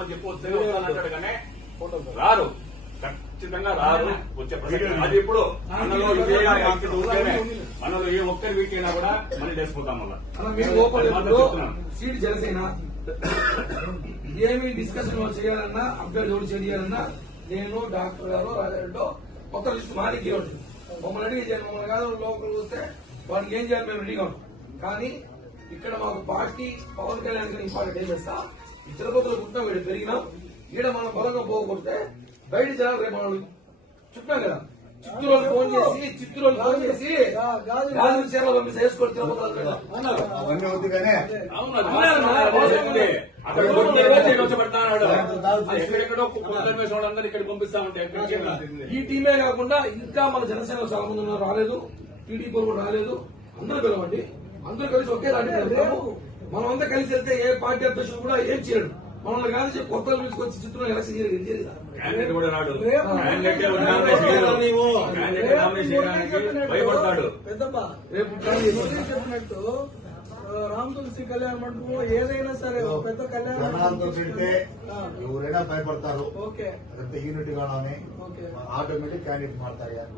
అని చెప్పి వస్తే వస్తానంటాడు కానీ రారు. ఖచ్చితంగా రారు. వచ్చే ప్రసక్తి అది ఇప్పుడు మనలో ఇదే యాక్టివ్ ఉంటేనే మనలో ఏ ఒక్కరి వీక్ అయినా కూడా మనీ ఇప్పుడు చెప్తున్నాను. సీట్ జనసేన ఏమి డిస్కషన్ చేయాలన్నా అభ్యర్థి ఎవరు చేయాలన్నా నేను డాక్టర్ గారు రాజారెడ్డి కొత్త లిస్ట్ మారికి ఉంటుంది మమ్మల్ని అడిగి చేయాలి. మమ్మల్ని కాదు లోపలికి వస్తే వాడికి ఏం చేయాలి మేము రెడీగా ఉంటాం. కానీ ఇక్కడ మాకు పార్టీ పవన్ కళ్యాణ్ గారి ఇంపార్టెంట్ ఏం చేస్తా? ఈ తిరుపతిలో పుట్టిన వీడు పెరిగినాం ఈడ మనం బలంగా పోగొడితే బయట జనాలు రేపు మనం చుట్టాం కదా. చిత్తూరు ఫోన్ చేసి చిత్తూరు ఫోన్ చేసి గాజు చీరలు పంపిస్తే వేసుకొని తిరుపతి వెళ్ళాం. అవన్నీ వద్దు కానీ అవును? అది వాస్తవం ఉంది. అక్కడ దొరికే రోజు ఈరోజు పెడతా అన్నాడు. ఎక్కడెక్కడో కుక్కలు వేసిన వాళ్ళందరూ ఇక్కడ పంపిస్తా ఉంటే ఎక్కడికి వెళ్ళాలి? ఈ టీమే కాకుండా ఇంకా మన జనసేన చాలా మంది రాలేదు. టీడీపీ కూడా రాలేదు. అందరూ పిలవండి. అందరూ కలిసి ఒకే దాంట్లో వెళ్తాము మనం అంతా కలిసి వెళ్తే ఏ పార్టీ అధ్యక్షుడు కూడా ఏం చేయడు మనల్ని కాదు చెప్పి కొత్త తీసుకొచ్చి చిత్రం ఎలక్షన్ చేయలేదు కూడా రాడు. భయపడతాడు. రేపు చెప్పినట్టు రామ్ తులసి కళ్యాణ మండపం ఏదైనా సరే ఒక పెద్ద కళ్యాణ పెడితే ఎవరైనా భయపడతారు. ఓకే. యూనిట్ గానే ఆటోమేటిక్ క్యాండిడేట్ కళ్యాణ్